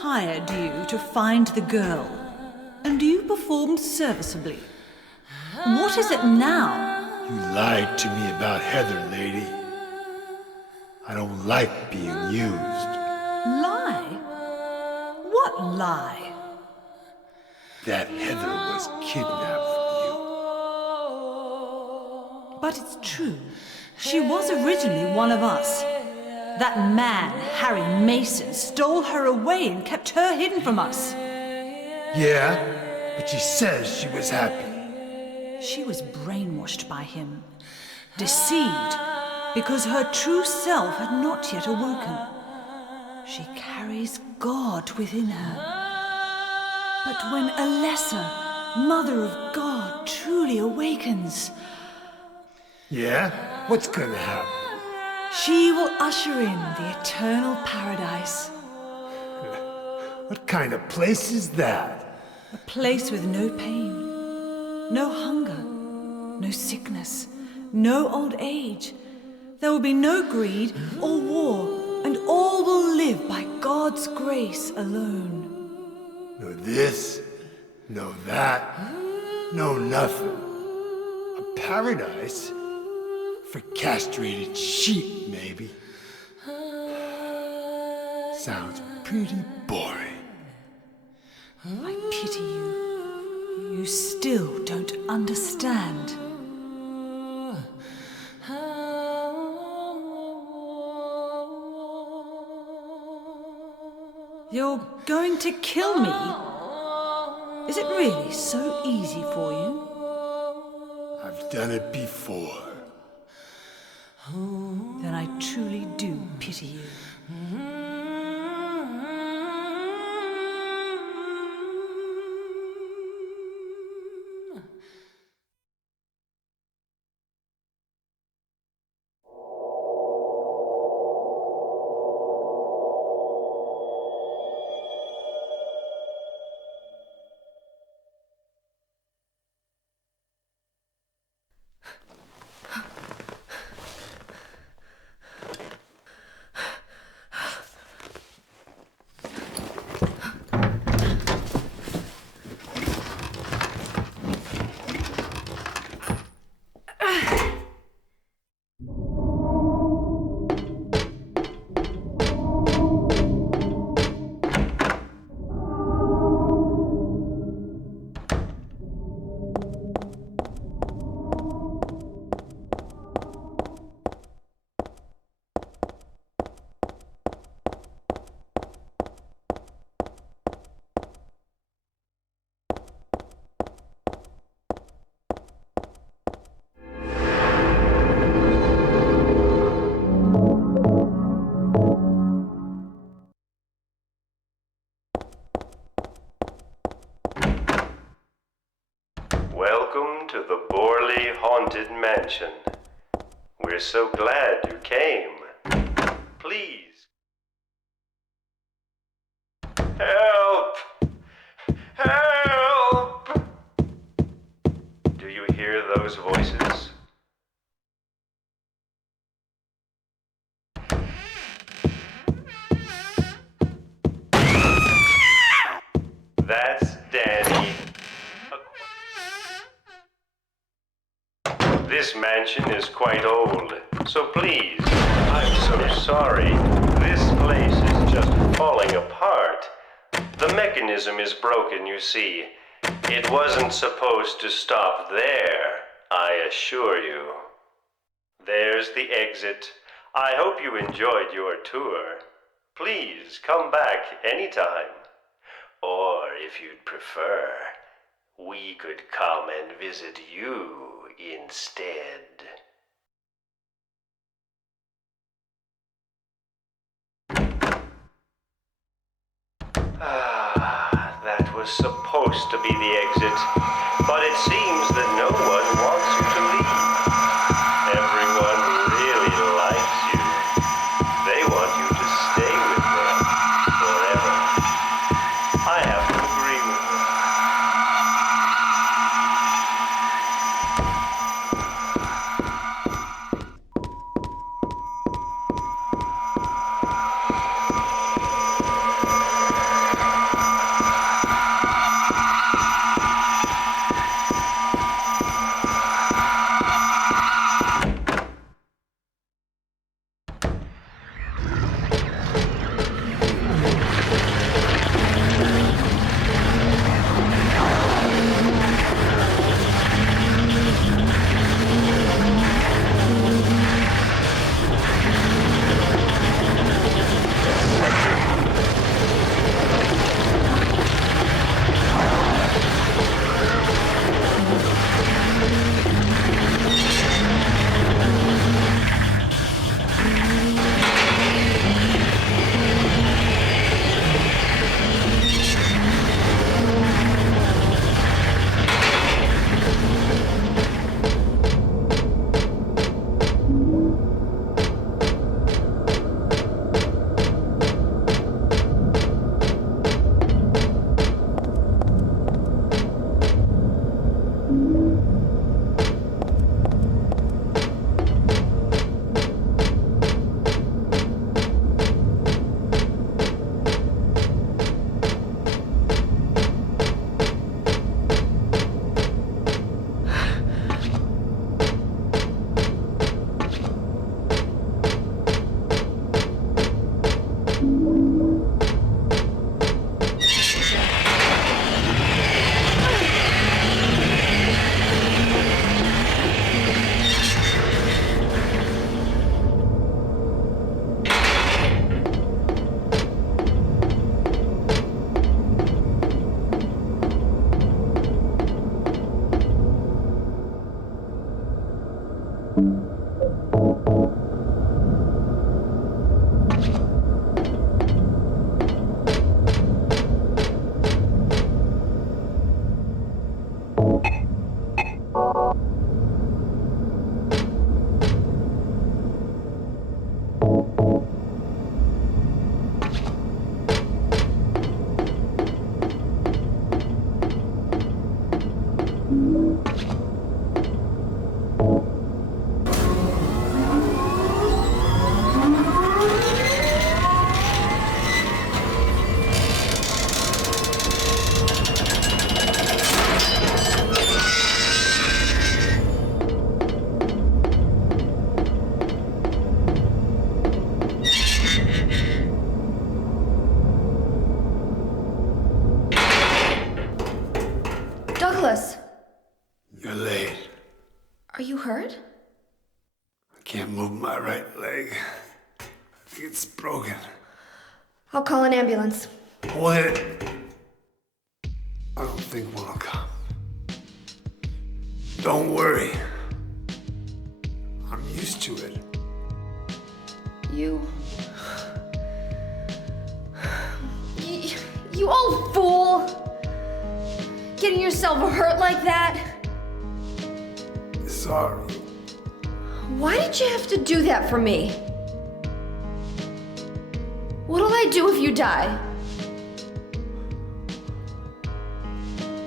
hired you to find the girl, and you performed serviceably. What is it now? You lied to me about Heather, lady. I don't like being used. Lie? What lie? That Heather was kidnapped from you. But it's true. She was originally one of us. That man, Harry Mason, stole her away and kept her hidden from us. Yeah, but she says she was happy. She was brainwashed by him, deceived, because her true self had not yet awoken. She carries God within her. But when a lesser, Mother of God, truly awakens... Yeah? What's gonna happen? She will usher in the eternal paradise. What kind of place is that? A place with no pain, no hunger, no sickness, no old age. There will be no greed or war, and all will live by God's grace alone. No this, no that, no nothing. A paradise? For castrated sheep, maybe. Sounds pretty boring. I pity you. You still don't understand. You're going to kill me? Is it really so easy for you? I've done it before. Then I truly do pity you. Welcome to the Borley Haunted Mansion. We're so glad you came. Please. Help! Help! Do you hear those voices? That's Danny. This mansion is quite old, so please, I'm so sorry. This place is just falling apart. The mechanism is broken, you see. It wasn't supposed to stop there, I assure you. There's the exit. I hope you enjoyed your tour. Please come back anytime. Or if you'd prefer, we could come and visit you instead. That was supposed to be the exit, but it seems that no one wants you to leave. Everyone really likes you. They want you to stay with them forever. I have to agree with them. can't move my right leg. I think it's broken. I'll call an ambulance. Hold it. I don't think one will come. Don't worry. I'm used to it. You old fool! Getting yourself hurt like that? Sorry. Why did you have to do that for me? What'll I do if you die?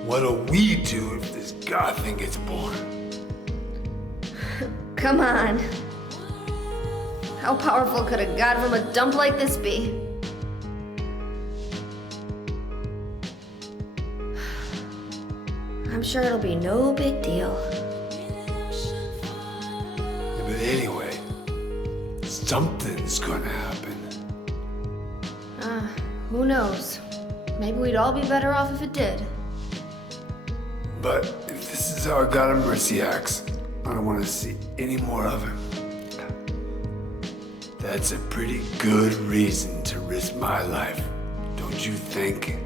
What'll we do if this god thing gets born? Come on. How powerful could a god from a dump like this be? I'm sure it'll be no big deal. Yeah, but anyway, something's gonna happen. Who knows? Maybe we'd all be better off if it did. But if this is how God of Mercy acts, I don't want to see any more of him. That's a pretty good reason to risk my life, don't you think?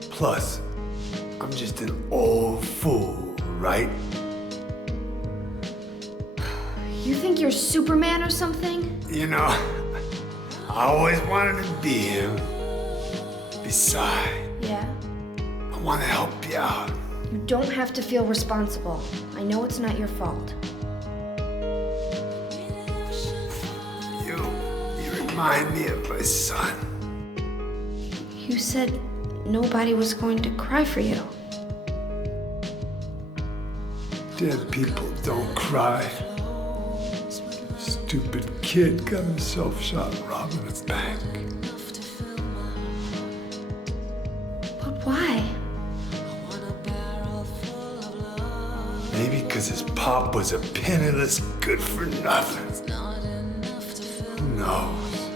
Plus, I'm just an old fool, right? You think you're Superman or something? You know, I always wanted to be him. Besides, Yeah. I want to help you out. You don't have to feel responsible. I know it's not your fault. You remind me of my son. You said nobody was going to cry for you. Dead people don't cry. Stupid kid got himself shot robbing a bank. But why? Maybe because his pop was a penniless good-for-nothing. Who knows?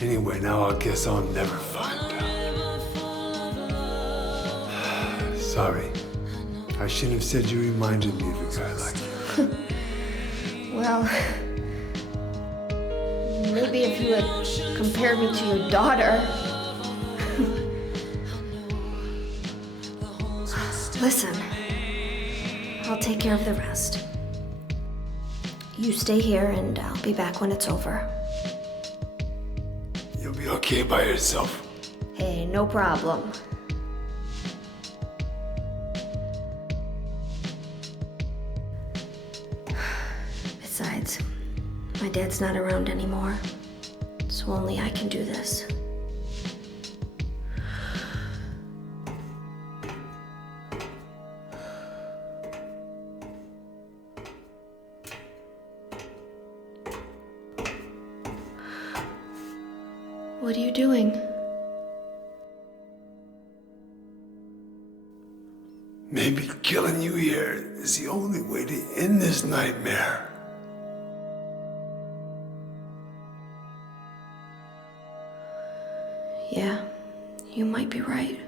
Anyway, now I guess I'll never find out. Sorry. I shouldn't have said you reminded me of a guy like you. Well, maybe if you had compared me to your daughter. Listen, I'll take care of the rest. You stay here and I'll be back when it's over. You'll be okay by yourself. Hey, no problem. Besides, my dad's not around anymore, so only I can do this. What are you doing? Maybe killing you here is the only way to end this nightmare. Yeah, you might be right.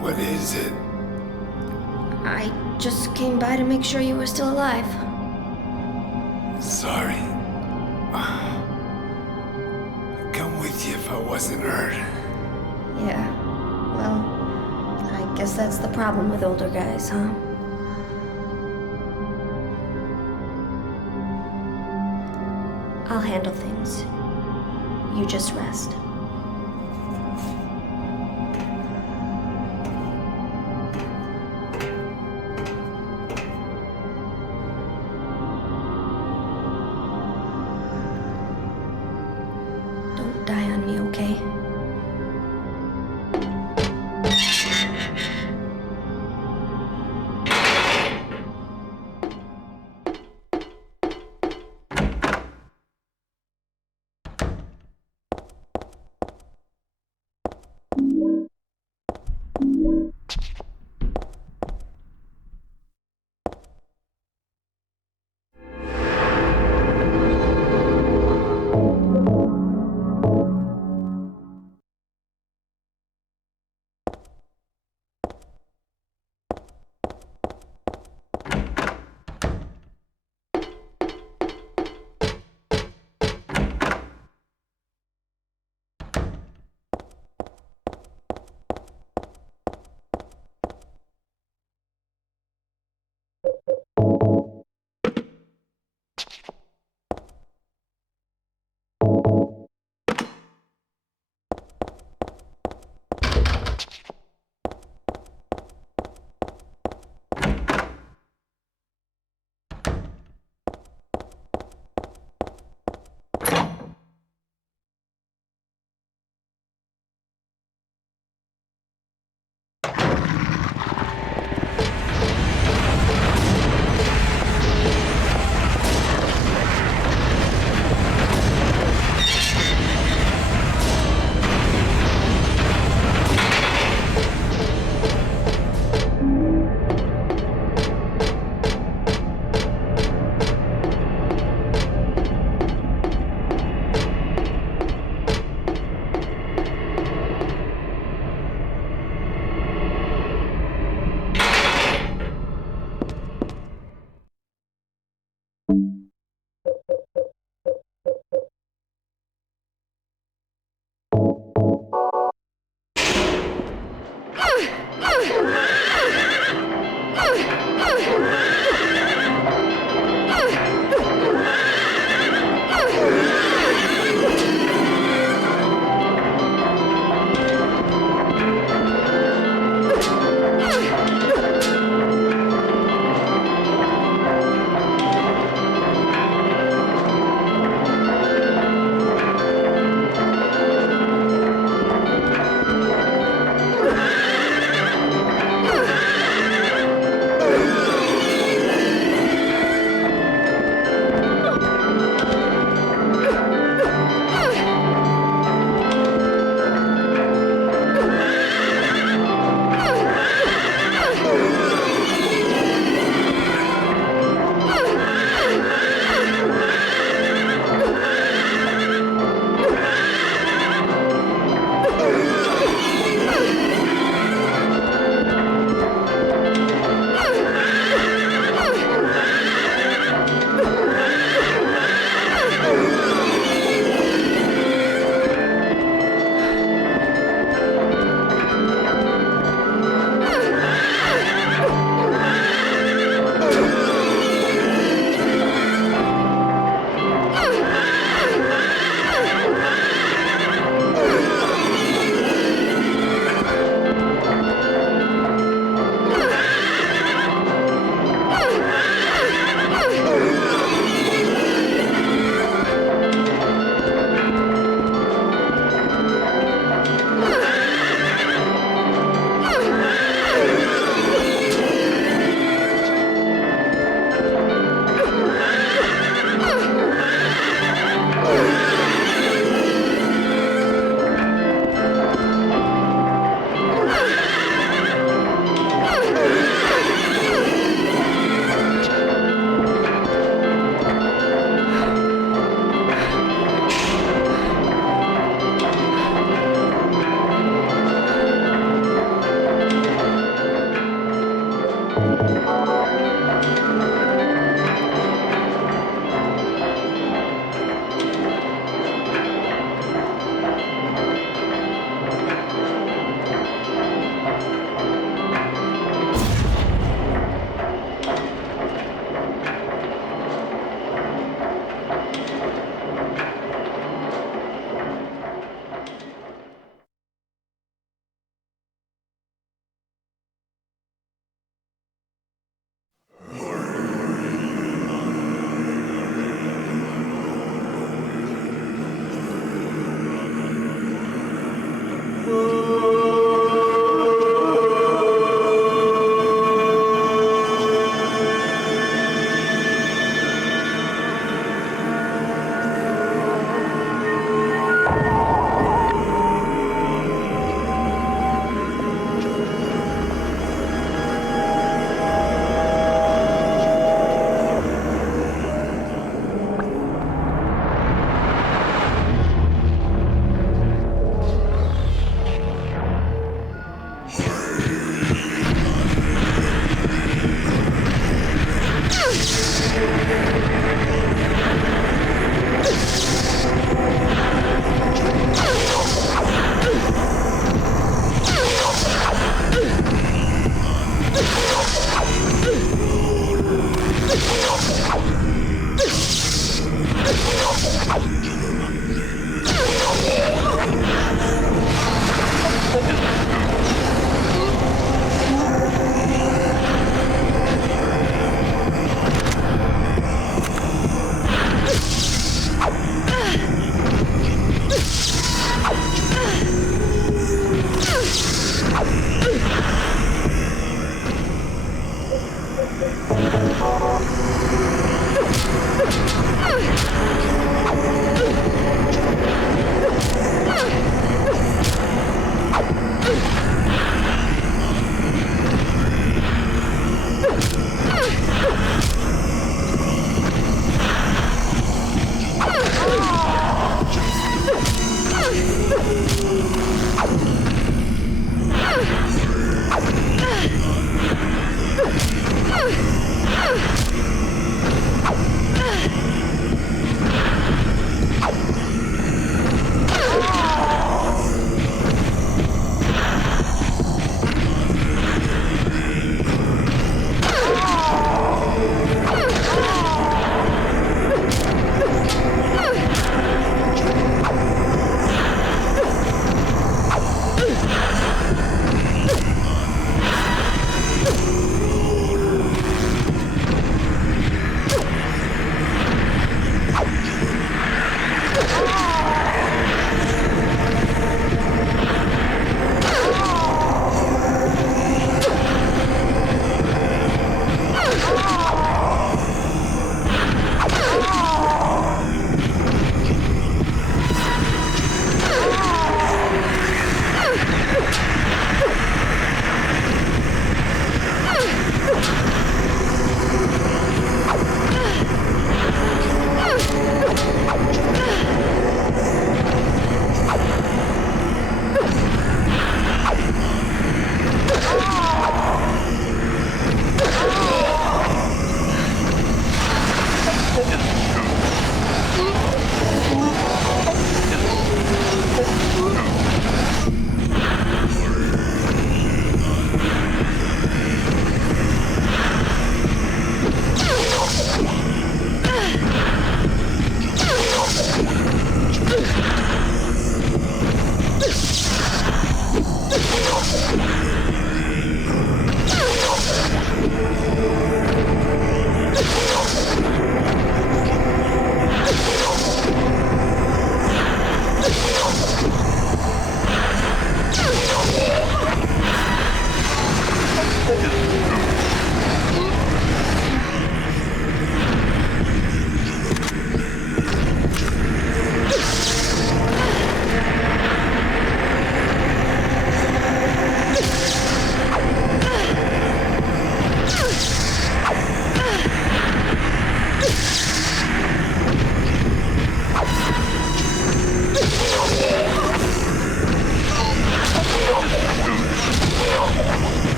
What is it? I just came by to make sure you were still alive. Sorry. I'd come with you if I wasn't hurt. Yeah, well, I guess that's the problem with older guys, huh? I'll handle things. You just rest. Don't die on me, okay?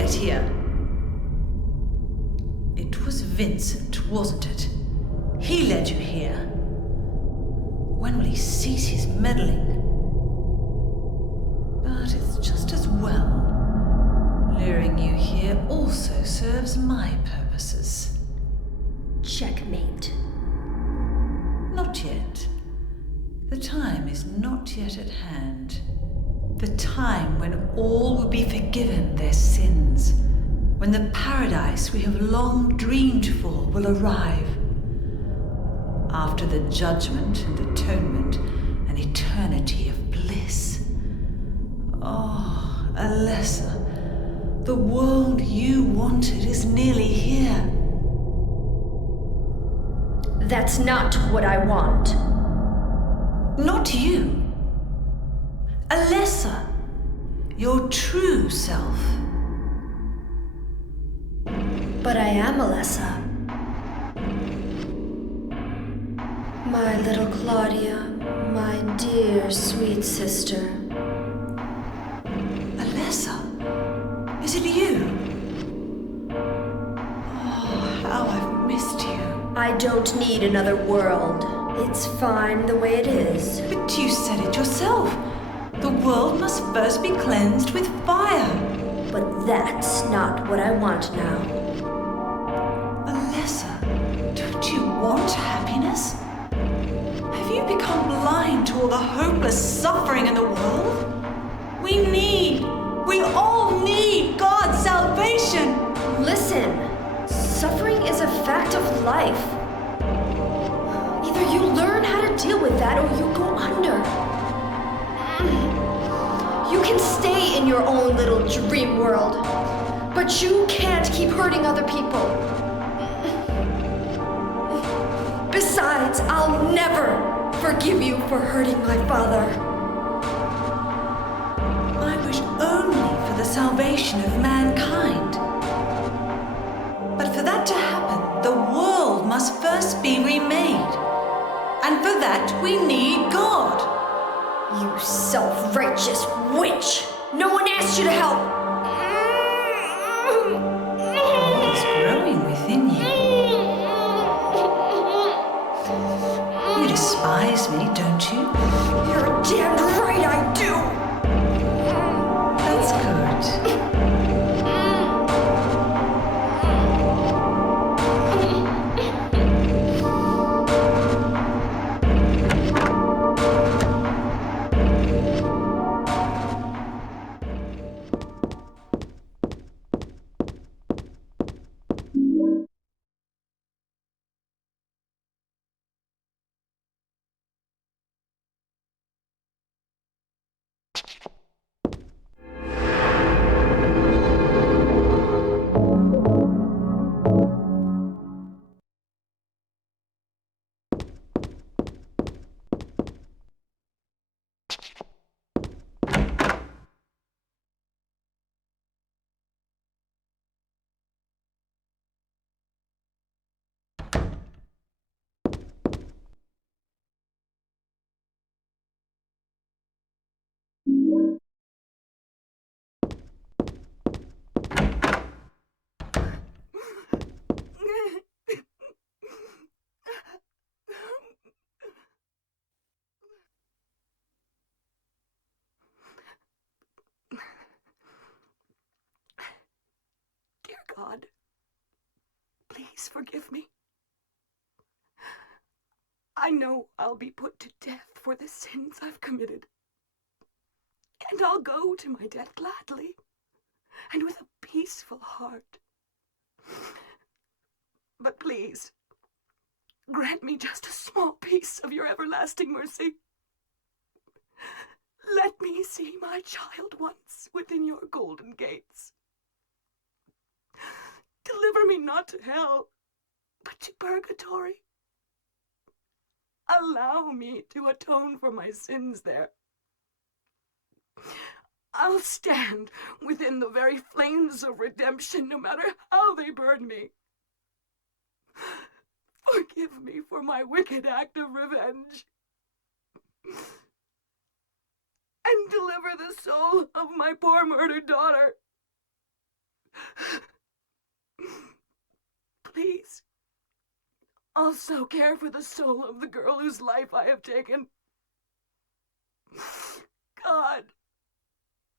get here? It was Vincent, wasn't it? He led you here. When will he cease his meddling? But it's just as well. Luring you here also serves my purposes. Checkmate. Not yet. The time is not yet at hand. The time when all will be forgiven their sins. When the paradise we have long dreamed for will arrive. After the judgment and atonement, an eternity of bliss. Oh, Alessa, the world you wanted is nearly here. That's not what I want. Not you. Alessa, your true self. But I am Alessa. My little Claudia, my dear sweet sister. Alessa, is it you? Oh, how I've missed you. I don't need another world. It's fine the way it is. But you said it yourself. The world must first be cleansed with fire. But that's not what I want now. Alessa, don't you want happiness? Have you become blind to all the hopeless suffering in the world? We all need God's salvation. Listen, suffering is a fact of life. Either you learn how to deal with that or you go under. You can stay in your own little dream world, but you can't keep hurting other people. Besides, I'll never forgive you for hurting my father. I wish only for the salvation of mankind. But for that to happen, the world must first be remade. And for that, we need God. You self-righteous witch! No one asked you to help! God is growing within you. You despise me, don't you? You're damned right I do! That's good. God, please forgive me. I know I'll be put to death for the sins I've committed. And I'll go to my death gladly and with a peaceful heart. But please, grant me just a small piece of your everlasting mercy. Let me see my child once within your golden gates. Deliver me not to hell, but to purgatory. Allow me to atone for my sins there. I'll stand within the very flames of redemption, no matter how they burn me. Forgive me for my wicked act of revenge. And deliver the soul of my poor murdered daughter. Please, also care for the soul of the girl whose life I have taken. God,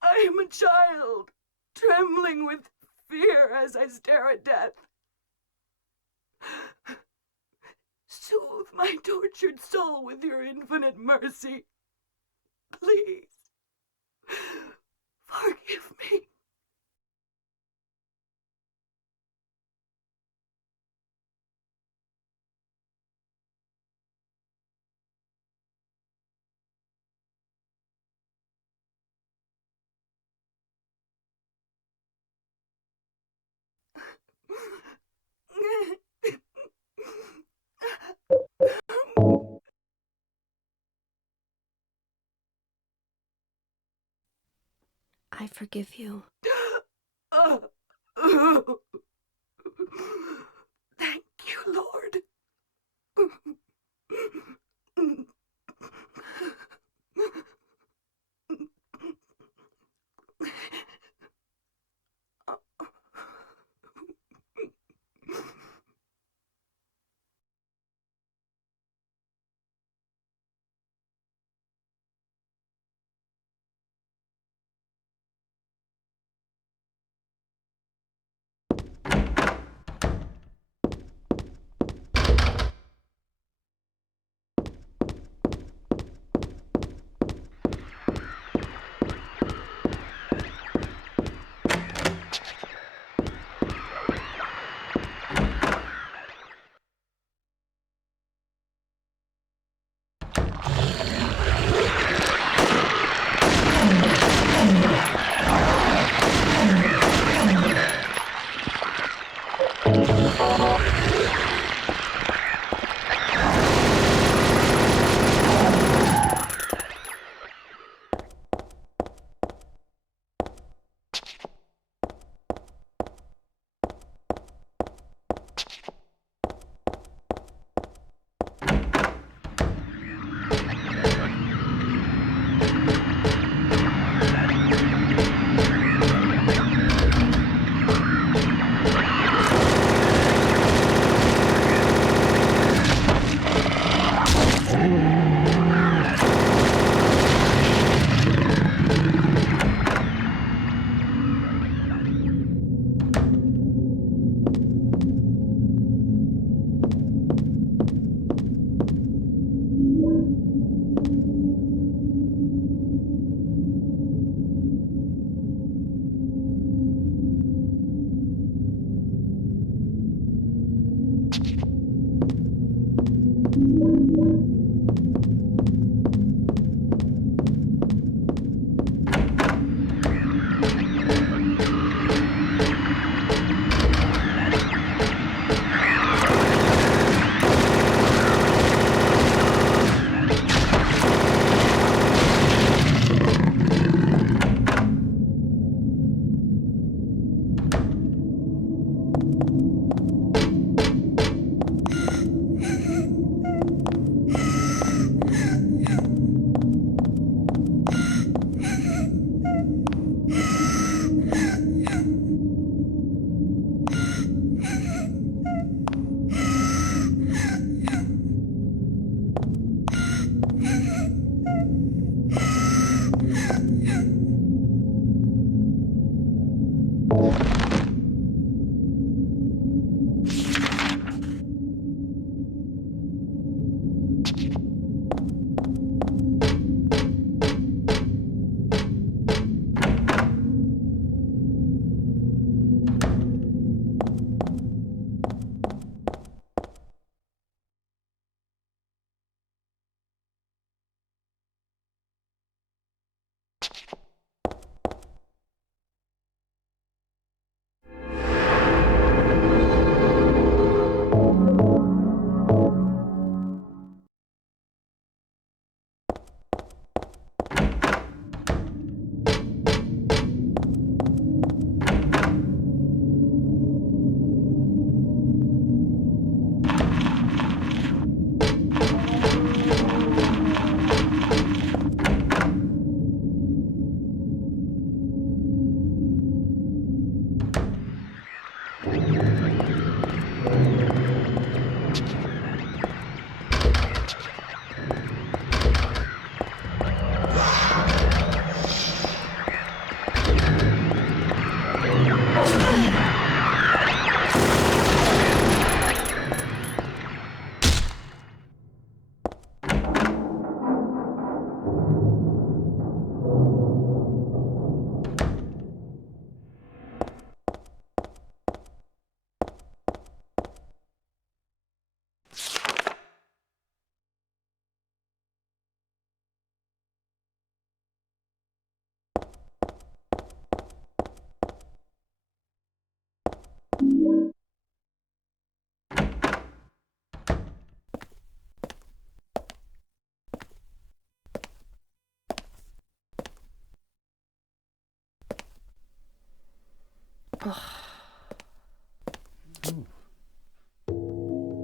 I am a child, trembling with fear as I stare at death. Soothe my tortured soul with your infinite mercy. Please, forgive me. I forgive you. Thank you, Lord.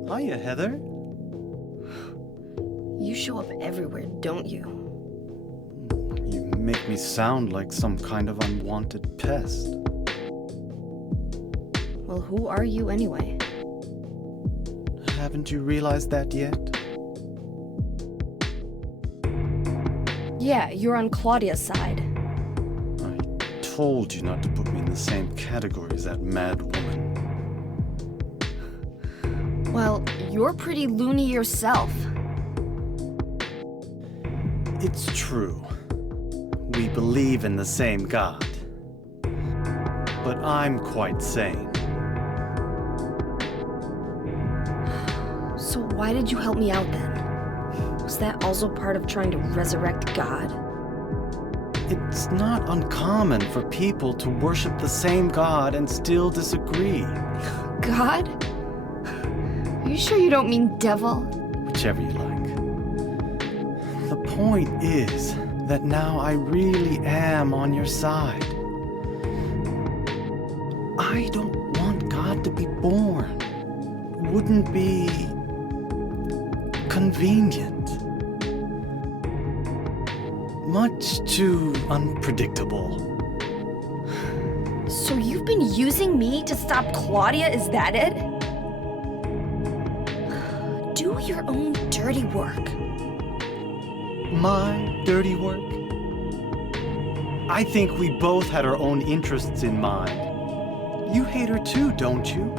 Hiya, Heather. You show up everywhere, don't you? You make me sound like some kind of unwanted pest. Well, who are you anyway? Haven't you realized that yet? Yeah, you're on Claudia's side. I told you not to put me in the same category as that mad woman. Well, you're pretty loony yourself. It's true. We believe in the same God. But I'm quite sane. So why did you help me out then? Was that also part of trying to resurrect God? It's not uncommon for people to worship the same God and still disagree. God? Are you sure you don't mean devil? Whichever you like. The point is that now I really am on your side. I don't want God to be born. Wouldn't be convenient. Much too unpredictable. So you've been using me to stop Claudia, is that it? Do your own dirty work. My dirty work? I think we both had our own interests in mind. You hate her too, don't you?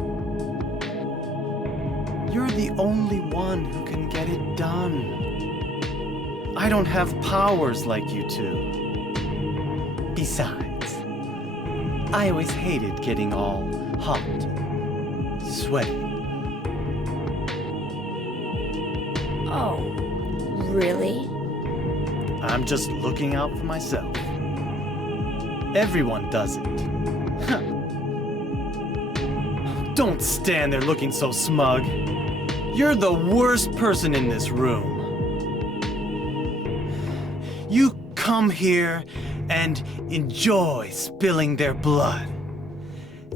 You're the only one who can get it done. I don't have powers like you two. Besides, I always hated getting all hot, sweaty. Oh, really? I'm just looking out for myself. Everyone does it. Don't stand there looking so smug. You're the worst person in this room. You come here and enjoy spilling their blood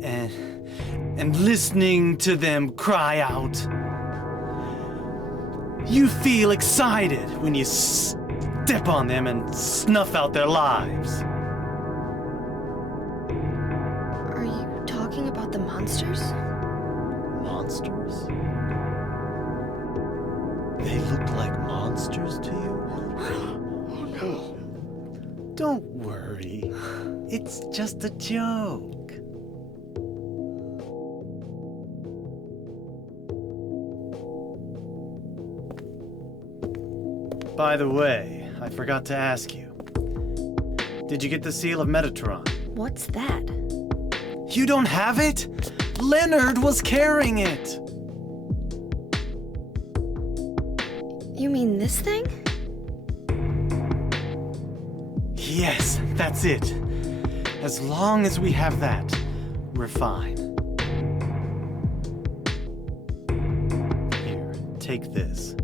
and listening to them cry out. You feel excited when you step on them and snuff out their lives. Are you talking about the monsters? Monsters? They look like monsters to you? Oh no. Don't worry. It's just a joke. By the way, I forgot to ask you. Did you get the seal of Metatron? What's that? You don't have it? Leonard was carrying it. You mean this thing? Yes, that's it. As long as we have that, we're fine. Here, take this.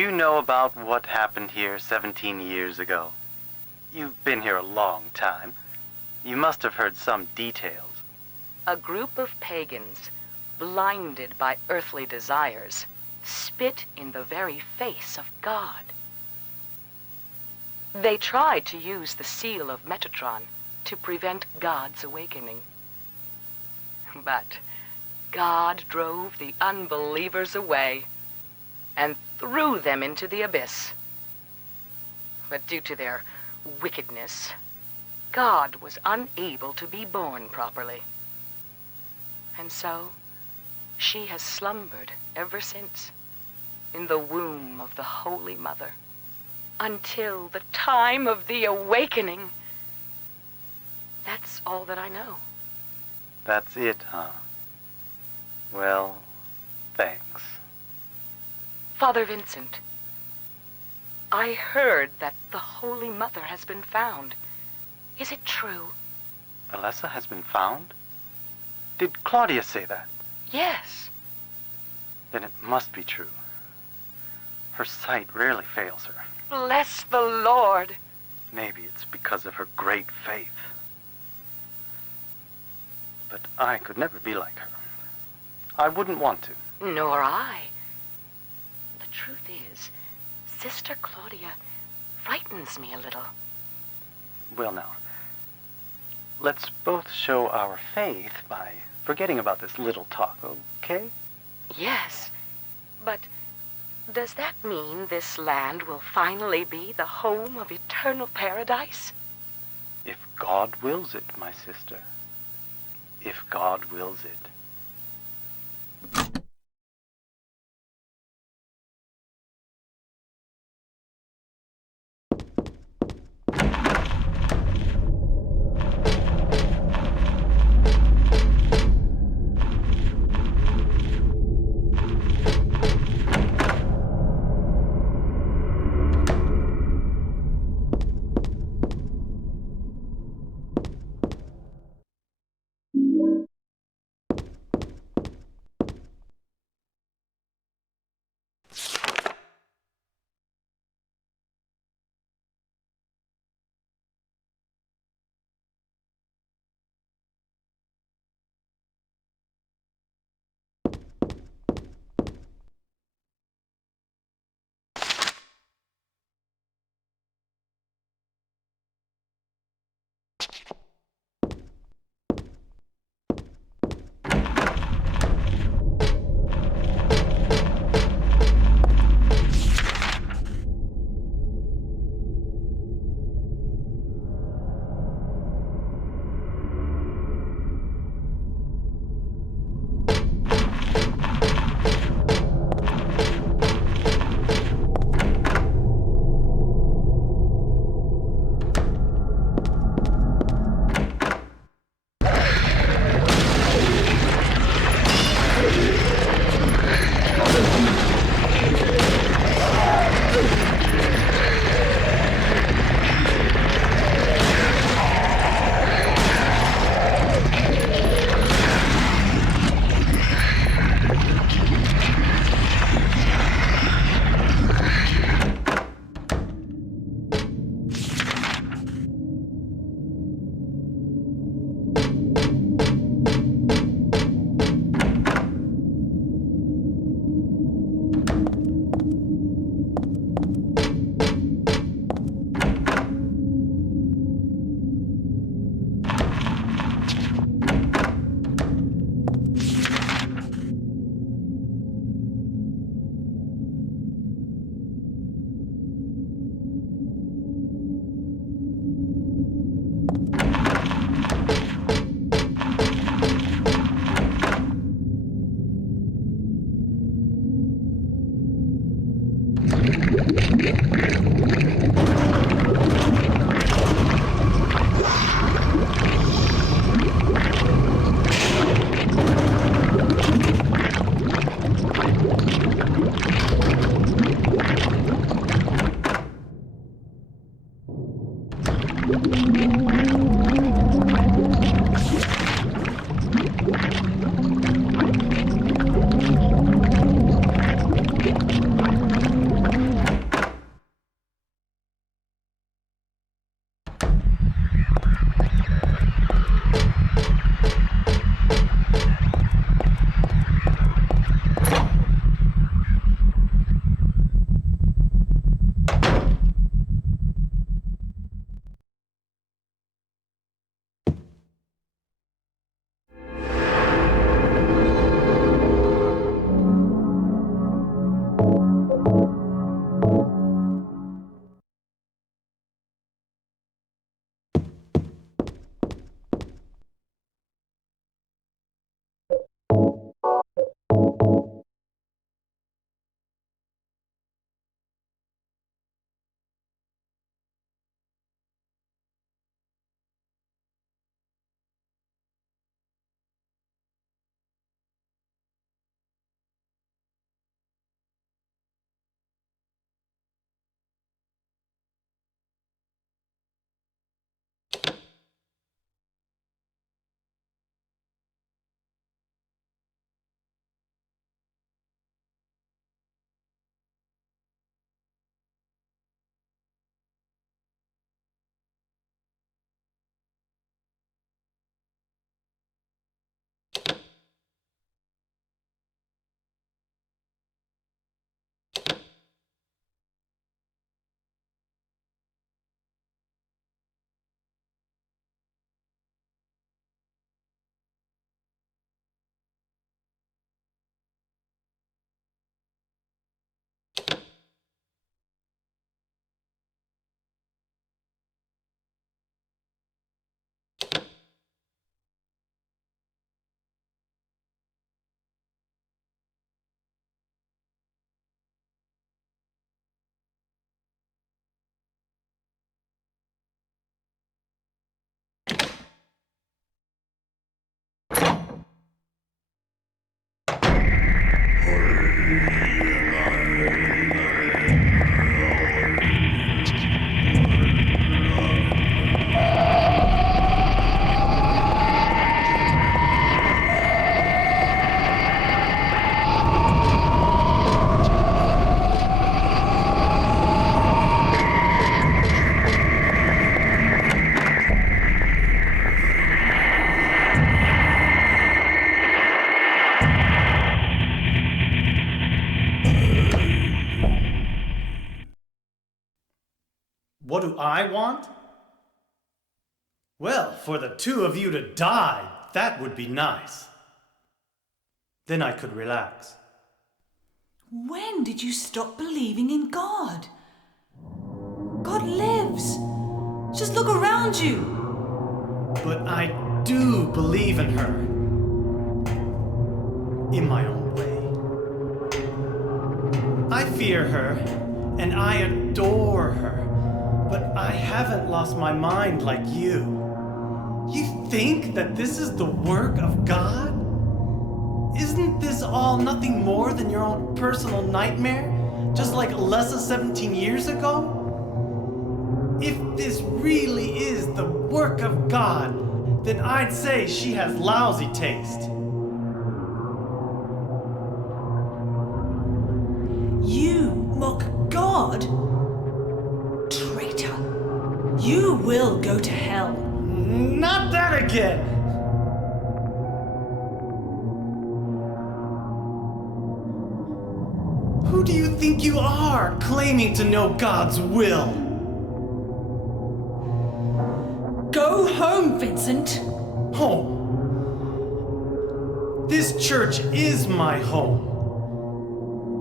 you know about what happened here 17 years ago? You've been here a long time. You must have heard some details. A group of pagans, blinded by earthly desires, spit in the very face of God. They tried to use the seal of Metatron to prevent God's awakening. But God drove the unbelievers away and threw them into the abyss. But due to their wickedness, God was unable to be born properly. And so, she has slumbered ever since in the womb of the Holy Mother until the time of the awakening. That's all that I know. That's it, huh? Well, thanks. Father Vincent, I heard that the Holy Mother has been found. Is it true? Alessa has been found? Did Claudia say that? Yes. Then it must be true. Her sight rarely fails her. Bless the Lord. Maybe it's because of her great faith. But I could never be like her. I wouldn't want to. Nor I. The truth is, Sister Claudia frightens me a little. Well now, let's both show our faith by forgetting about this little talk, okay? Yes, but does that mean this land will finally be the home of eternal paradise? If God wills it, my sister. If God wills it. What do I want? Well, for the two of you to die, that would be nice. Then I could relax. When did you stop believing in God? God lives. Just look around you. But I do believe in her. In my own way. I fear her, and I adore her. But I haven't lost my mind like you. You think that this is the work of God? Isn't this all nothing more than your own personal nightmare? Just like Alessa 17 years ago? If this really is the work of God, then I'd say she has lousy taste. You mock God? Traitor. You will go to hell. Not that again! Who do you think you are, claiming to know God's will? Go home, Vincent. Home. This church is my home.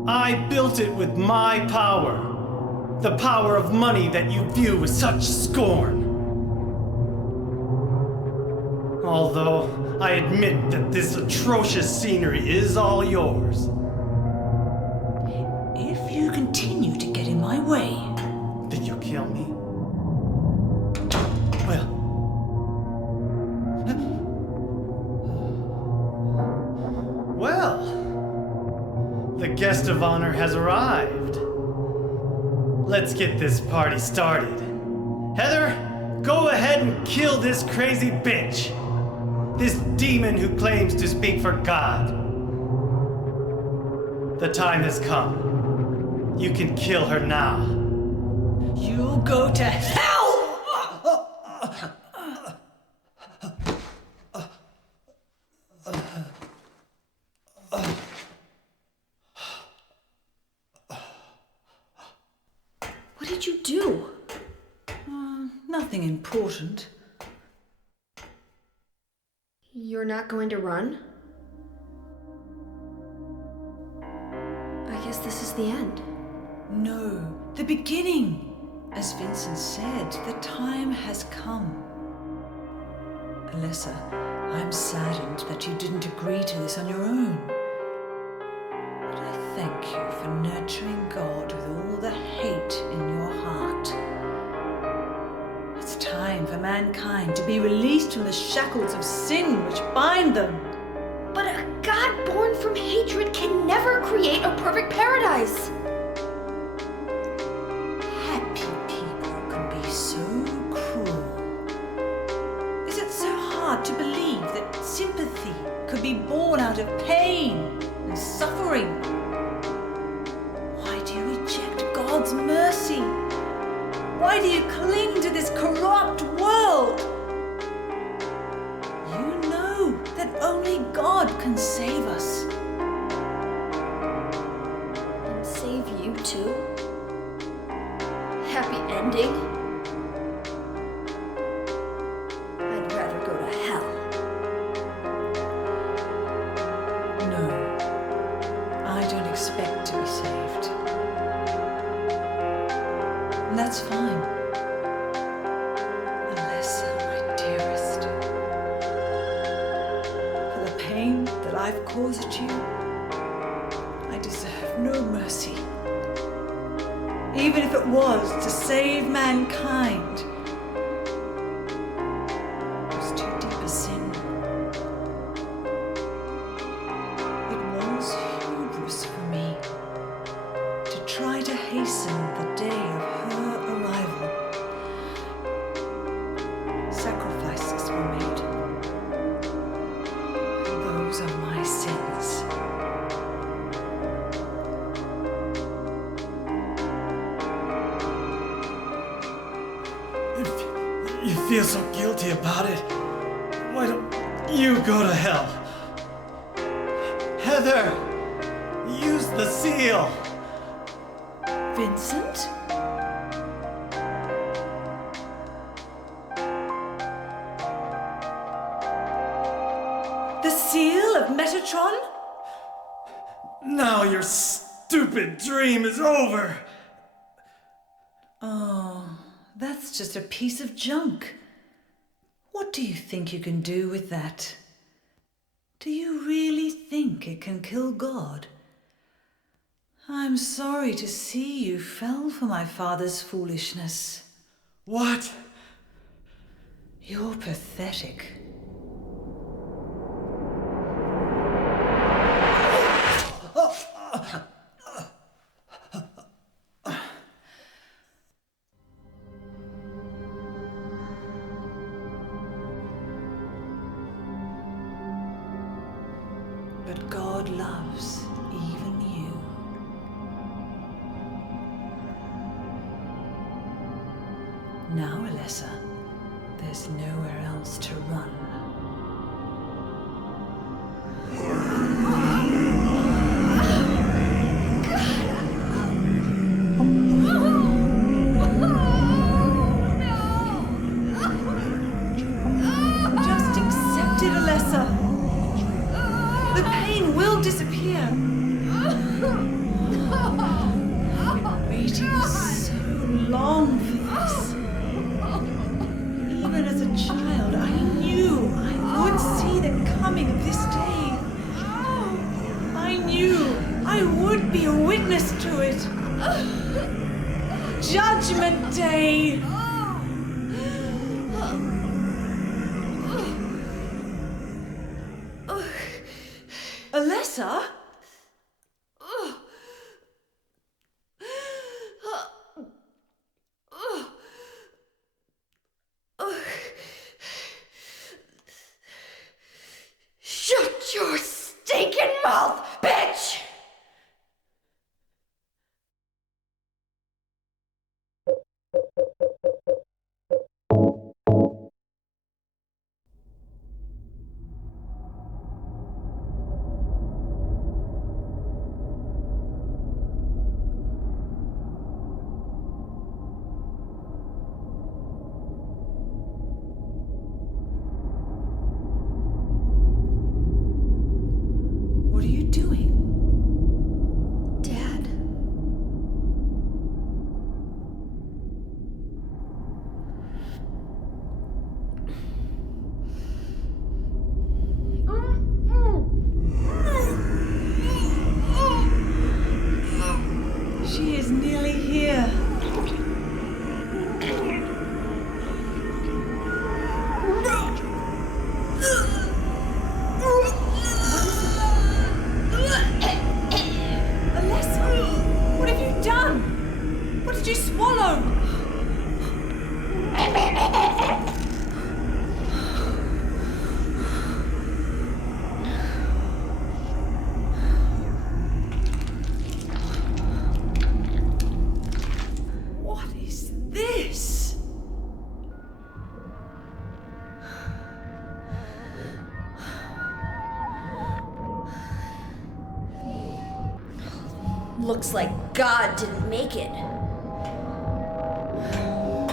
I built it with my power. The power of money that you view with such scorn. Although I admit that this atrocious scenery is all yours. If you continue to get in my way, Then you kill me? Well. Well. The guest of honor has arrived. Let's get this party started. Heather, go ahead and kill this crazy bitch. This demon who claims to speak for God. The time has come. You can kill her now. you'll go to hell! What did you do? Nothing important. You're not going to run? I guess this is the end. No, the beginning. As Vincent said, the time has come. Alessa, I'm saddened that you didn't agree to this on your own. But I thank you for nurturing God with all the hate in your heart. It's time for mankind to be released from the shackles of sin which bind them. But a God born from hatred can never create a perfect paradise. Happy people can be so cruel. Is it so hard to believe that sympathy could be born out of pain and suffering? Why do you reject God's mercy? Why do you cling to this corrupt world? You know that only God can save us. And save you too? Happy ending? I'd rather go to hell. No, I don't expect to be saved. And that's fine. Alessa, my dearest. For the pain that I've caused you, I deserve no mercy. Even if it was to save mankind. It was too deep a sin. It was hubris for me to try to hasten the day of her arrival. Sacrifices were made. And those are my sins. If you feel so guilty about it, why don't you go to hell? Heather, use the seal. Vincent? seal of Metatron? Now your stupid dream is over. Oh, that's just a piece of junk. What do you think you can do with that? Do you really think it can kill God? I'm sorry to see you fell for my father's foolishness. What? You're pathetic. But God loves even you. Now, Alessa, there's nowhere else to run. Just accept it, Alessa. The pain will disappear. I've been waiting so long for this. Even as a child, I knew I would see the coming of this day. I knew I would be a witness to it. Judgment Day. Alessa? Shut your stinking mouth, bitch! What are you doing? Dad. She is nearly here. Alessa, what have you done? What did you swallow? What is this? Looks like God didn't make it.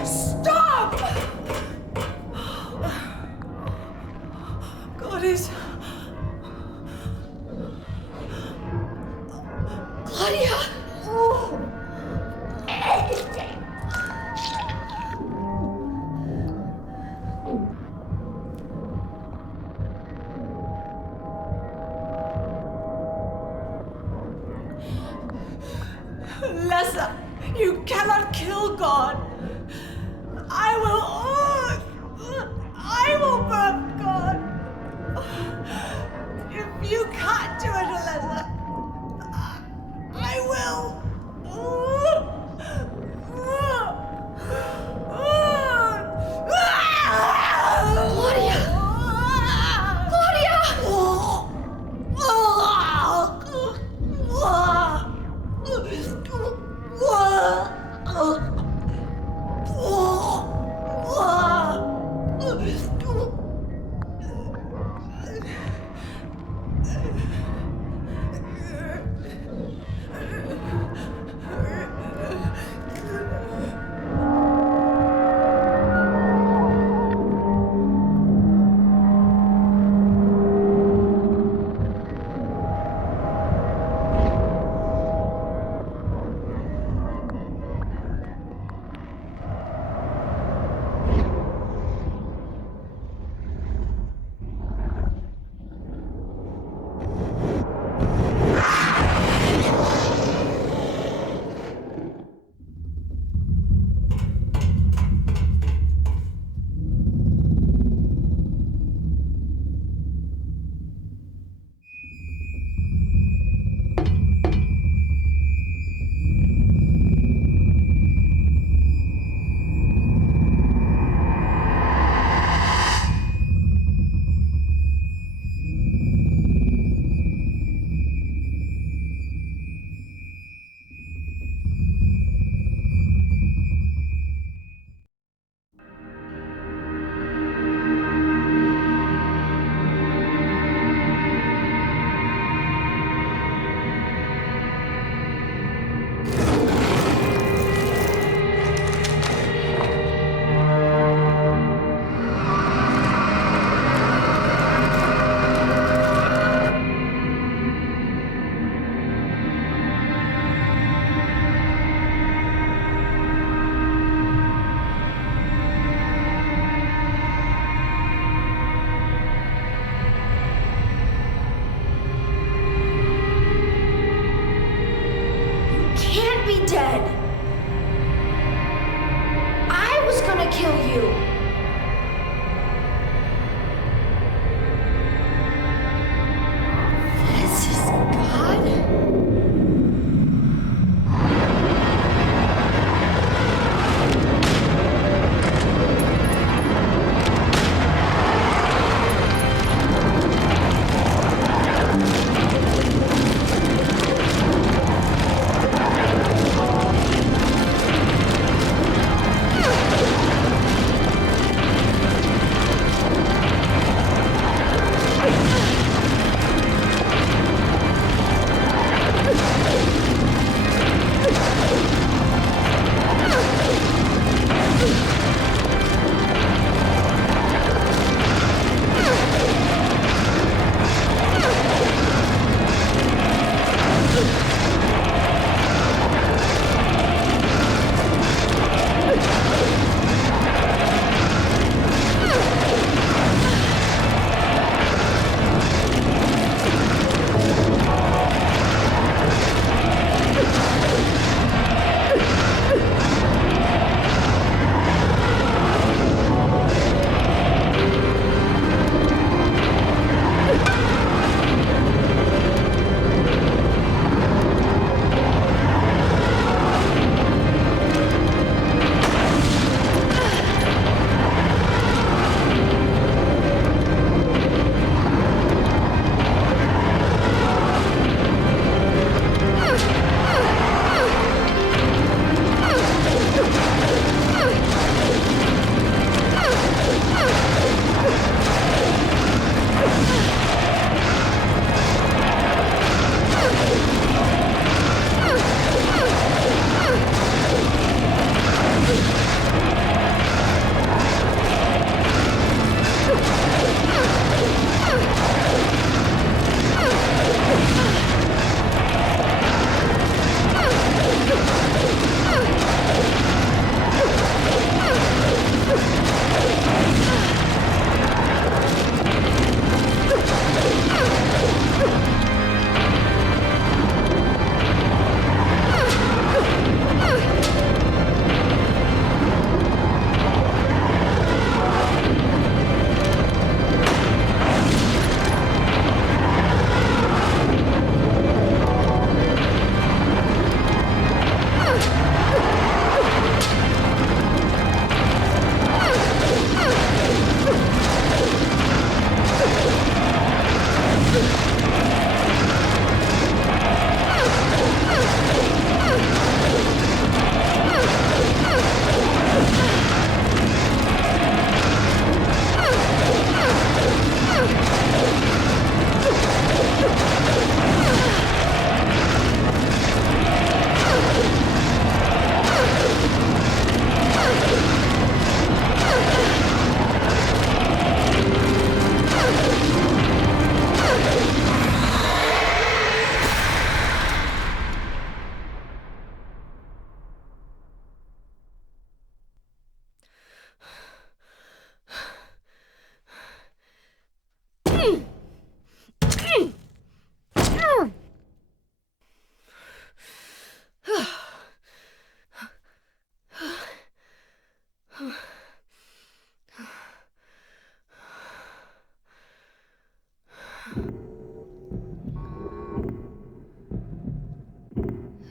Stop! God is... Claudia! Alessa, you cannot kill God. I will birth God. If you can't do it, Alessa, I will. Claudia! I kill you? This is God?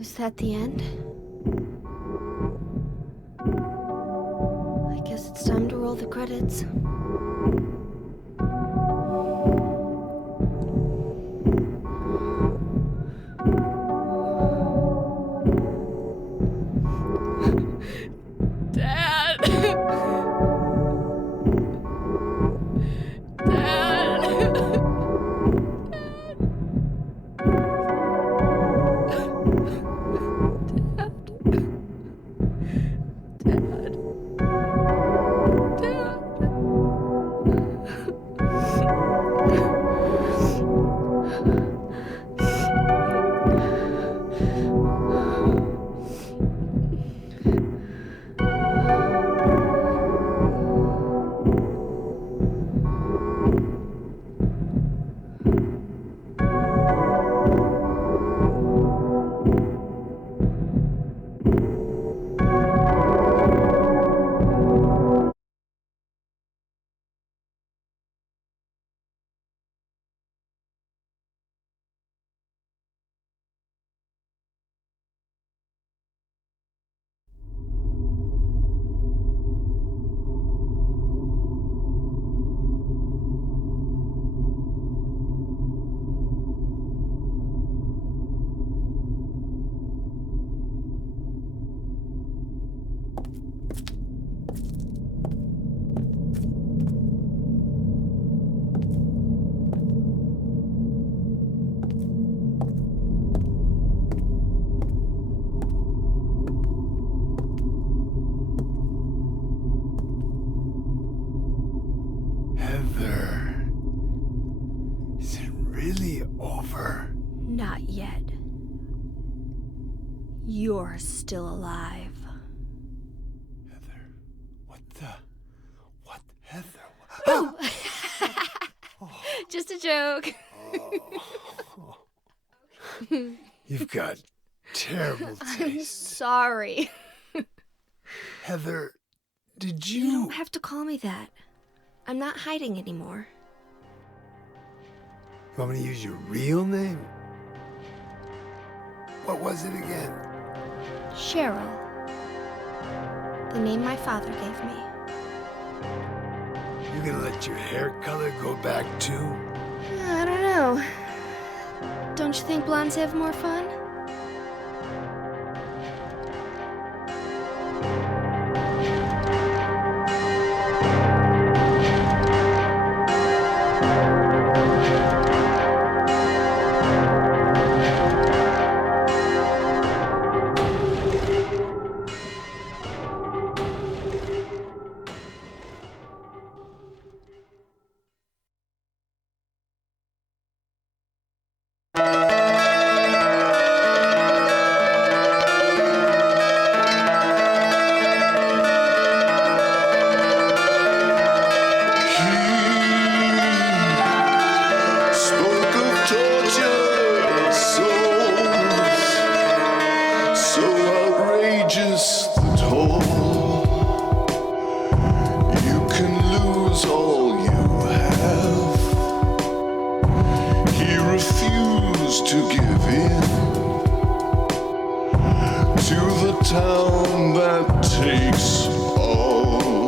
Is that the end? I guess it's time to roll the credits. Heather, is it really over? Not yet. You're still alive. Heather, what, Heather? Just a joke. You've got terrible I'm taste. sorry. Heather, did You you... don't have to call me that. I'm not hiding anymore. You want me to use your real name? What was it again? Cheryl. The name my father gave me. You gonna let your hair color go back too? I don't know. Don't you think blondes have more fun? Spoke of torture, souls so outrageous the toll. You can lose all you have. He refused to give in to the town that takes all.